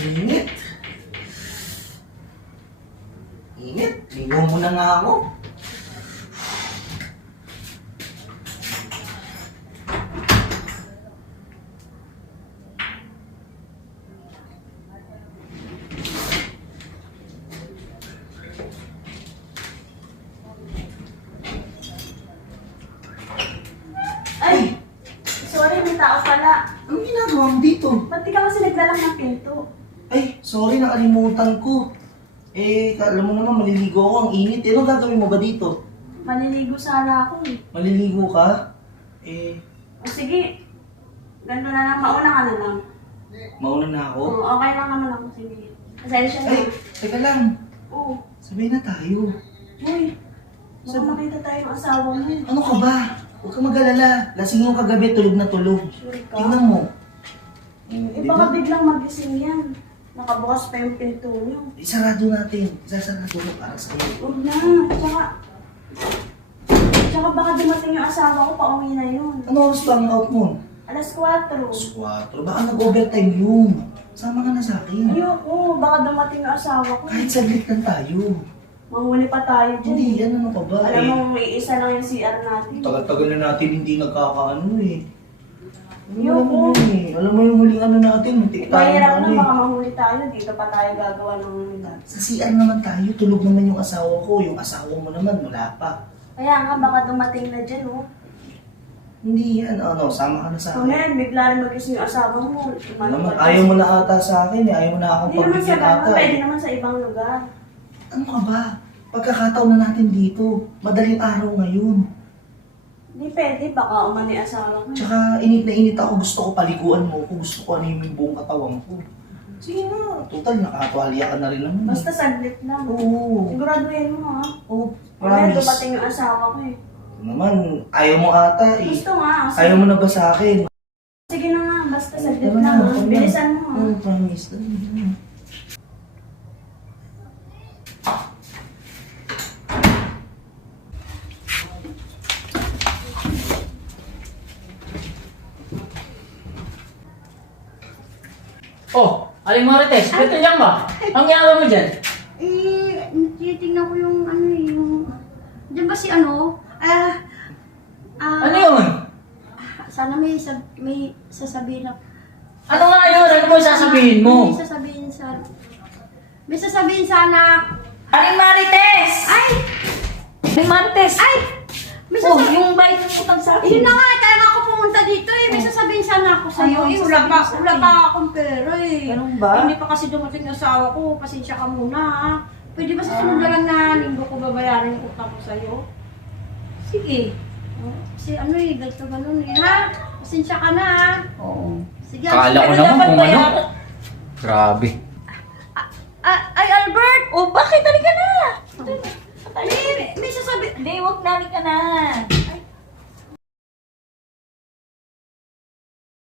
Init. Init. Ligo muna nga ako. Ay! Sorry, may tao pala. Anong ginagawa mo dito? Ba't di ka kasi naglalang ng pinto? Ay, sorry, nakalimutan ko. Alam mo naman, maliligo ako. Ang init. Anong gagawin mo ba dito? Maliligo sana ako eh. Maliligo ka? O sige, ganito na lang, mauna ka na lang. Mauna na ako? Oo, okay lang naman ako, sige. Pasensya na. Ay, teka lang. Oo. Sabay na tayo. Uy, baka makita tayo ng asawa mo. Ano ka ba? Huwag ka mag-alala. Lasing mo kagabi, tulog na tulog. Sure ka? Tingnan mo. Eh, baka biglang magising yan. Nakabukas pa yung pinto niyo. Isarado natin. Isasarado mo para sa iyo. Huwag na. Tsaka baka dumating yung asawa ko, pauwi na yun. Ano oras ba ang out mo? Alas 4. Alas 4. Baka nag-overtime yun. Sama ka na sa akin. Ayoko, baka dumating yung asawa ko. Kahit saglit lang tayo. Mahuli pa tayo dyan. Hindi yan. Ano ka ba? Alam mo, may isa lang yung CR natin. Tagal-tagal na natin hindi nagkakaano eh. Ayoko. Alam mo yung huling ano natin. Muntik tayo Mahirap ano na eh. baka mahuli tayo. Dito pa tayo gagawa ng Sa CR naman tayo. Tulog naman yung asawa ko. Yung asawa mo naman wala pa. Kaya nga, baka dumating na dyan, oh. Hindi yan. Ano, sama ka na sa akin. Ngayon, bigla rin magising yung asawa mo. Naman, ayaw mo na ata sa akin eh. Ayaw mo na akong Hindi naman sa pagbigyan ata ganun, pwede eh. naman sa ibang lugar. Ano ka ba? Pagkakataon na natin dito. Madaling araw ngayon. Hindi pwede, baka umani asawa ko. Tsaka init na init ako. Gusto ko paliguan mo ko. Gusto ko ano yung buong katawan ko. Sige na. Total, nakatuhalya ka na rin naman. Basta saglit lang. Oo. Siguraduhin mo, ha? Oo. Kaya Promise. dumating yung asawa ko, eh. Naman, ayaw mo ata eh. Gusto nga. Ayaw mo na ba sa akin? Sige na nga, basta saglit Tama lang, na, ha? tama na. Bilisan mo, ha? Oo, promise. Oh, Aling Marites, beto yan ba? Ang yawa mo dyan? Titignan ko yung ano eh, yung... Diyan ba si ano? Ano yun? Sana may sasabihin ako. Ano nga yun? Ano mo sasabihin mo? May sasabihin sana. Aling Marites! Ay! Aling Marites! Ay! May Oh, sasabihin. yung bike mo utang sa Yun akin. na nga, kaya nga ako pumunta dito eh. May sasabihin sana ako sa'yo. Ano? Eh, wala pa akong pera eh. Ganun ba? Hindi pa kasi dumating yung asawa ko. Pasensya ka muna ha. Pwede ba sa sunod na lang na linggo ko babayaran yung utang ko sa'yo? Sige. Kasi ano eh, ganito ganun eh. Ha? Pasensya ka na ha. Oo. Sige. Akala ko Pero naman dapat kung ano. bayaran. Grabe. Ay, Albert! Oh, bakit? Aling